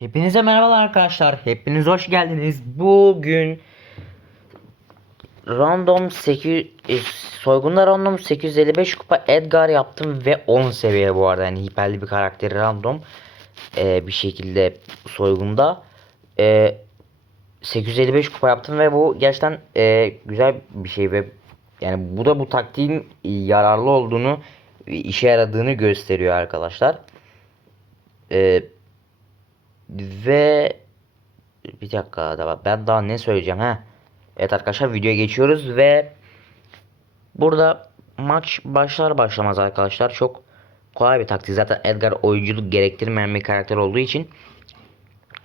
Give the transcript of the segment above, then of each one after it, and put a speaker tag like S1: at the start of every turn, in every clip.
S1: Hepinize merhabalar arkadaşlar. Hepiniz hoş geldiniz. Bugün random 8 e, soygunda random 855 kupa Edgar yaptım ve 10 seviye bu arada yani hiperli bir karakteri random e, bir şekilde soygunda e, 855 kupa yaptım ve bu gerçekten e, güzel bir şey ve yani bu da bu taktiğin yararlı olduğunu işe yaradığını gösteriyor arkadaşlar. E, ve bir dakika da ben daha ne söyleyeceğim ha? Evet arkadaşlar videoya geçiyoruz ve burada maç başlar başlamaz arkadaşlar çok kolay bir taktik. Zaten Edgar oyunculuk gerektirmeyen bir karakter olduğu için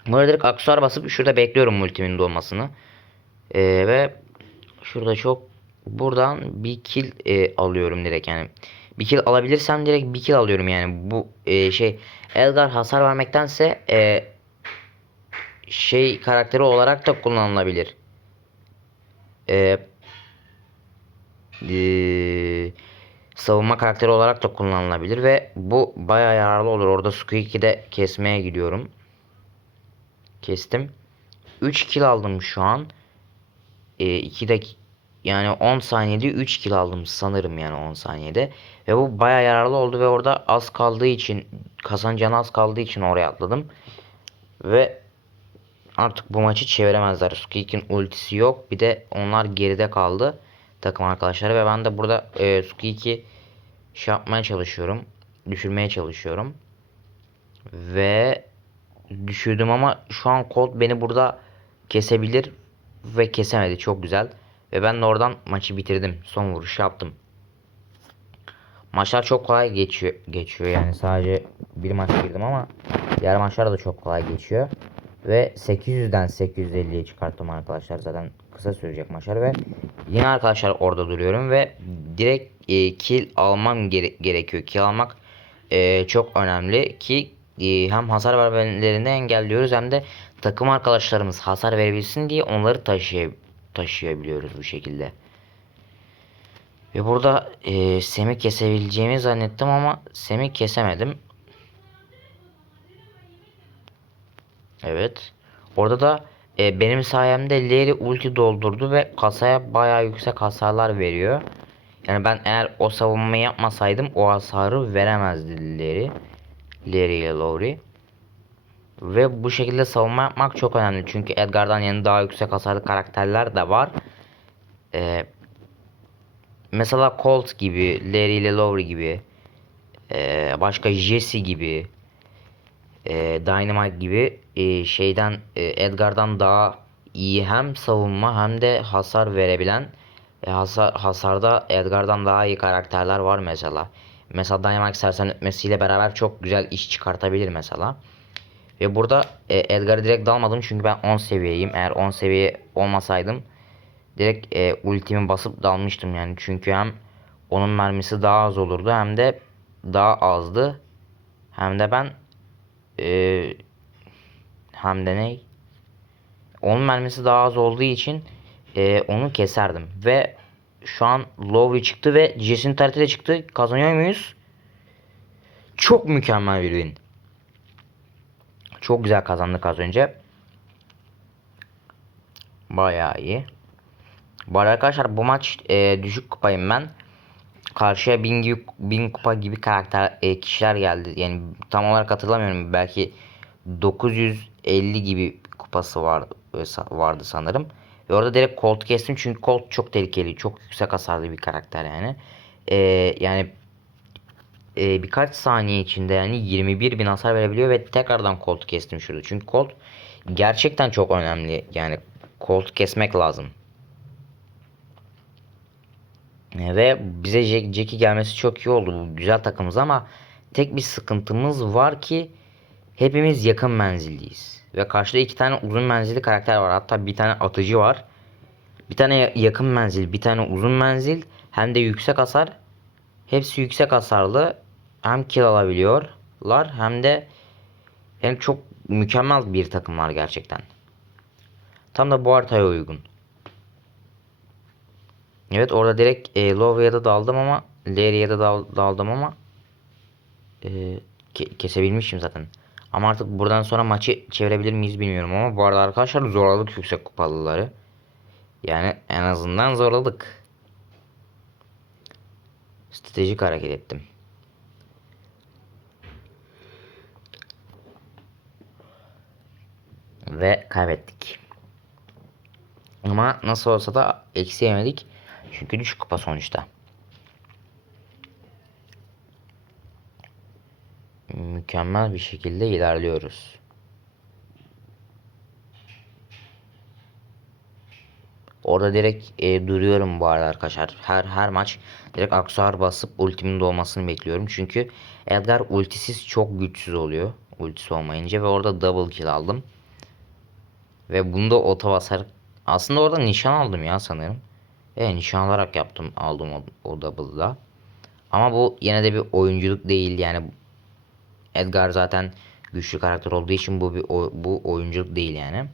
S1: burada direkt aksesuar basıp şurada bekliyorum multimin dolmasını. Ee, ve şurada çok buradan bir kill e, alıyorum direkt yani. Bir kill alabilirsem direkt bir kill alıyorum yani. Bu e, şey Edgar hasar vermektense e, şey karakteri olarak da kullanılabilir. E, e, savunma karakteri olarak da kullanılabilir ve bu baya yararlı olur. Orada Squeaky'i de kesmeye gidiyorum. Kestim. 3 kill aldım şu an. E, 2 dakika yani 10 saniyede 3 kill aldım sanırım yani 10 saniyede. Ve bu baya yararlı oldu ve orada az kaldığı için kazan canı az kaldığı için oraya atladım. Ve artık bu maçı çeviremezler. Squeak'in ultisi yok. Bir de onlar geride kaldı takım arkadaşları ve ben de burada e, Squeak'i şey yapmaya çalışıyorum. Düşürmeye çalışıyorum. Ve düşürdüm ama şu an Colt beni burada kesebilir ve kesemedi. Çok güzel. Ve ben de oradan maçı bitirdim. Son vuruş yaptım. Maçlar çok kolay geçiyor geçiyor yani sadece bir maç girdim ama diğer maçlar da çok kolay geçiyor. Ve 800'den 850'ye çıkarttım arkadaşlar. Zaten kısa sürecek maçlar ve yine arkadaşlar orada duruyorum ve direkt e, kill almam gere gerekiyor. Kill almak e, çok önemli ki e, hem hasar vermelerini engelliyoruz hem de takım arkadaşlarımız hasar verebilsin diye onları taşıy taşıyabiliyoruz bu şekilde. Ve burada e, Sem'i kesebileceğimi zannettim ama Sem'i kesemedim. Evet. Orada da e, benim sayemde Larry ulti doldurdu ve kasaya bayağı yüksek hasarlar veriyor. Yani ben eğer o savunmayı yapmasaydım o hasarı veremezdi. Larry ile Lowry. Ve bu şekilde savunma yapmak çok önemli. Çünkü Edgar'dan yeni daha yüksek hasarlı karakterler de var. Ee, mesela Colt gibi, Larry ile Lowry gibi, ee, başka Jesse gibi, e, Dynamite gibi e, şeyden e, Edgar'dan daha iyi hem savunma hem de hasar verebilen e, hasar hasarda Edgar'dan daha iyi karakterler var mesela. Mesela Dynamite sersemletmesiyle beraber çok güzel iş çıkartabilir mesela. Ve burada e, Edgar'ı direkt dalmadım çünkü ben 10 seviyeyim. Eğer 10 seviye olmasaydım direkt e, ultimi basıp dalmıştım yani. Çünkü hem onun mermisi daha az olurdu hem de daha azdı. Hem de ben e, hem de ne? Onun mermisi daha az olduğu için e, onu keserdim. Ve şu an Lowry çıktı ve Jesse'nin tarihte de çıktı. Kazanıyor muyuz? Çok mükemmel bir win. Çok güzel kazandık az önce. Bayağı iyi. Bu arada arkadaşlar bu maç e, düşük kupayım ben. Karşıya bin, gibi, bin kupa gibi karakter e, kişiler geldi. Yani tam olarak hatırlamıyorum. Belki 950 gibi kupası vardı, vardı sanırım. Ve orada direkt Colt kestim çünkü Colt çok tehlikeli. Çok yüksek hasarlı bir karakter yani. E, yani e, birkaç saniye içinde yani 21 bin hasar verebiliyor ve tekrardan Colt kestim şurada. Çünkü Colt gerçekten çok önemli. Yani Colt kesmek lazım. Ve bize Jack, Jackie gelmesi çok iyi oldu. Bu güzel takımız ama tek bir sıkıntımız var ki hepimiz yakın menzilliyiz. Ve karşıda iki tane uzun menzilli karakter var. Hatta bir tane atıcı var. Bir tane yakın menzil, bir tane uzun menzil. Hem de yüksek hasar. Hepsi yüksek hasarlı. Hem kill alabiliyorlar hem de yani çok mükemmel bir takımlar gerçekten. Tam da bu haritaya uygun. Evet orada direkt e, Lovya'ya da daldım ama Larry'e de dal, daldım ama e, ke, kesebilmişim zaten. Ama artık buradan sonra maçı çevirebilir miyiz bilmiyorum ama bu arada arkadaşlar zorladık yüksek kupalıları. Yani en azından zorladık. Stratejik hareket ettim. Ve kaybettik. Ama nasıl olsa da eksi yemedik. Çünkü düşük kupa sonuçta. Mükemmel bir şekilde ilerliyoruz. Orada direkt e, duruyorum bu arada arkadaşlar. Her her maç direkt aksuar basıp ultimin dolmasını bekliyorum. Çünkü Edgar ultisiz çok güçsüz oluyor. Ultisi olmayınca ve orada double kill aldım. Ve bunda oto basar. Aslında orada nişan aldım ya sanırım. Evet nişan alarak yaptım aldım o, o double'da. Ama bu yine de bir oyunculuk değil yani. Edgar zaten güçlü karakter olduğu için bu bir bu oyunculuk değil yani.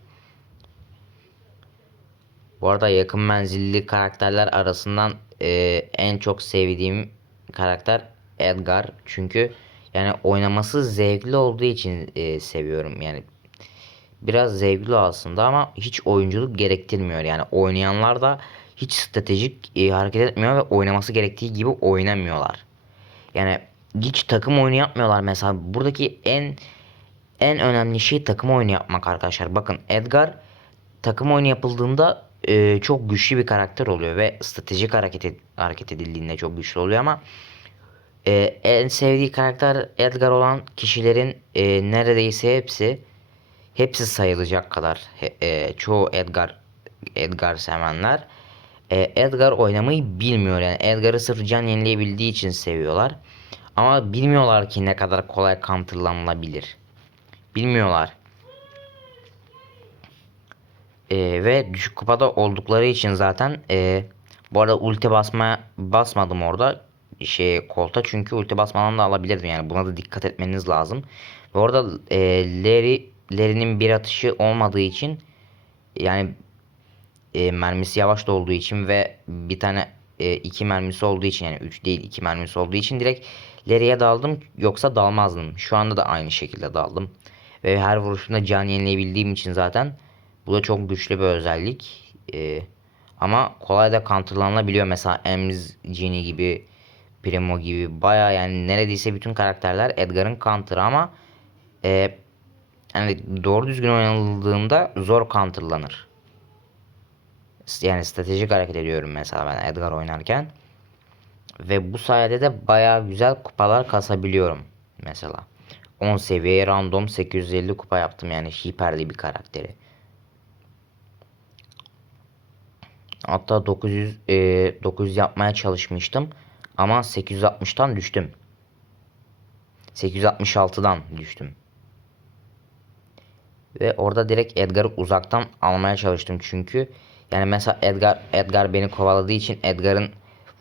S1: Bu arada yakın menzilli karakterler arasından e, en çok sevdiğim karakter Edgar. Çünkü yani oynaması zevkli olduğu için e, seviyorum. Yani biraz zevkli aslında ama hiç oyunculuk gerektirmiyor. Yani oynayanlar da hiç stratejik e, hareket etmiyor ve oynaması gerektiği gibi oynamıyorlar. Yani hiç takım oyunu yapmıyorlar mesela. Buradaki en en önemli şey takım oyunu yapmak arkadaşlar. Bakın Edgar takım oyunu yapıldığında e, çok güçlü bir karakter oluyor ve stratejik hareket ed- hareket edildiğinde çok güçlü oluyor ama e, en sevdiği karakter Edgar olan kişilerin e, neredeyse hepsi hepsi sayılacak kadar e, çoğu Edgar Edgar sevenler e, Edgar oynamayı bilmiyor yani. Edgar'ı sırf can yenileyebildiği için seviyorlar. Ama bilmiyorlar ki ne kadar kolay counterlanılabilir. Bilmiyorlar. E, ve düşük kupada oldukları için zaten e, bu arada ulti basma basmadım orada şey kolta. Çünkü ulti basmadan da alabilirdim yani. Buna da dikkat etmeniz lazım. Ve orada e, Larry Larry'nin bir atışı olmadığı için yani e, mermisi yavaş da olduğu için ve bir tane e, iki mermisi olduğu için yani 3 değil iki mermisi olduğu için direkt Larry'e daldım yoksa dalmazdım. Şu anda da aynı şekilde daldım. Ve her vuruşunda can yenileyebildiğim için zaten bu da çok güçlü bir özellik. E, ama kolay da counterlanabiliyor. Mesela Ems, Genie gibi, Primo gibi baya yani neredeyse bütün karakterler Edgar'ın counter'ı ama e, yani doğru düzgün oynanıldığında zor counterlanır. Yani stratejik hareket ediyorum mesela ben Edgar oynarken. Ve bu sayede de baya güzel kupalar kasabiliyorum mesela. 10 seviye random 850 kupa yaptım yani hiperli bir karakteri. Hatta 900 e, 900 yapmaya çalışmıştım ama 860'tan düştüm. 866'dan düştüm. Ve orada direkt Edgar'ı uzaktan almaya çalıştım çünkü yani mesela Edgar Edgar beni kovaladığı için Edgar'ın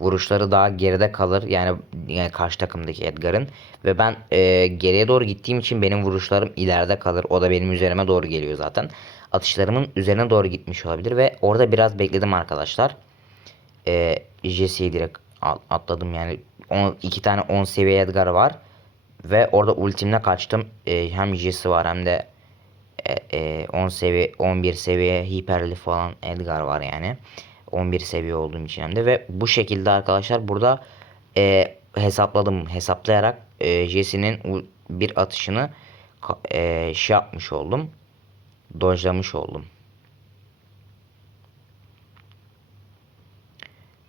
S1: vuruşları daha geride kalır. Yani, yani karşı takımdaki Edgar'ın ve ben e, geriye doğru gittiğim için benim vuruşlarım ileride kalır. O da benim üzerime doğru geliyor zaten. Atışlarımın üzerine doğru gitmiş olabilir ve orada biraz bekledim arkadaşlar. E, Jesse'yi direkt at- atladım yani. On, iki tane 10 seviye Edgar var. Ve orada ultimle kaçtım. E, hem Jesse var hem de e, e, 10 seviye 11 seviye hiperli falan Edgar var yani. 11 seviye olduğum için hem de ve bu şekilde arkadaşlar burada e, hesapladım. Hesaplayarak e, Jesse'nin bir atışını e, şey yapmış oldum. Dojlamış oldum.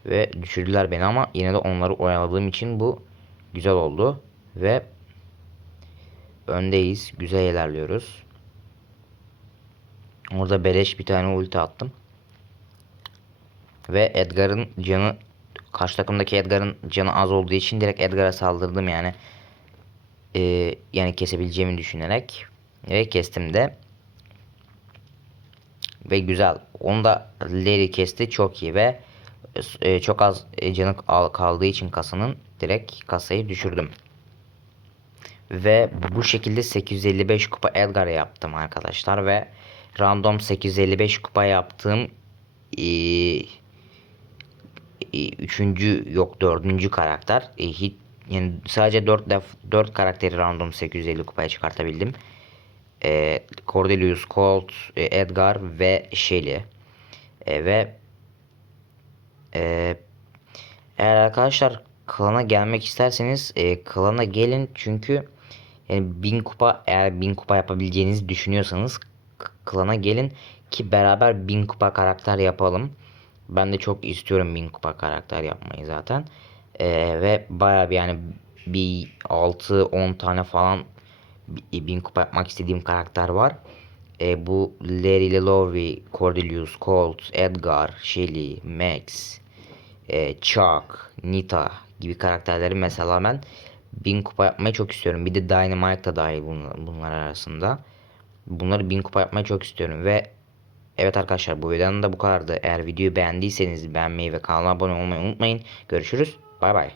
S1: Ve düşürdüler beni ama yine de onları oyaladığım için bu güzel oldu. Ve öndeyiz. Güzel ilerliyoruz. Orada beleş bir tane ulti attım. Ve Edgar'ın canı karşı takımdaki Edgar'ın canı az olduğu için direkt Edgar'a saldırdım yani. Ee, yani kesebileceğimi düşünerek. Ve kestim de. Ve güzel. Onu da Larry kesti çok iyi ve e, çok az e, canı al- kaldığı için kasanın direkt kasayı düşürdüm. Ve bu şekilde 855 kupa Edgar yaptım arkadaşlar ve random 855 kupa yaptığım eee, e, üçüncü yok dördüncü karakter. E, hit, yani sadece 4 def 4 karakteri random 850 kupaya çıkartabildim. e, Cordelius, Colt, e, Edgar ve Shelly. E, ve e, eğer arkadaşlar klana gelmek isterseniz e, klana gelin çünkü yani 1000 kupa eğer 1000 kupa yapabileceğinizi düşünüyorsanız klana gelin ki beraber 1000 kupa karakter yapalım. Ben de çok istiyorum 1000 kupa karakter yapmayı zaten. E, ve baya bir yani bir 6-10 tane falan 1000 kupa yapmak istediğim karakter var. E, bu Larry Lowry, Cordelius, Colt, Edgar, Shelly, Max, e, Chuck, Nita gibi karakterleri mesela ben 1000 kupa yapmayı çok istiyorum. Bir de Dynamite da dahil bunlar, bunlar arasında. Bunları 1000 kupa yapmayı çok istiyorum ve evet arkadaşlar bu videonun da bu kadardı. Eğer videoyu beğendiyseniz beğenmeyi ve kanala abone olmayı unutmayın. Görüşürüz. Bay bay.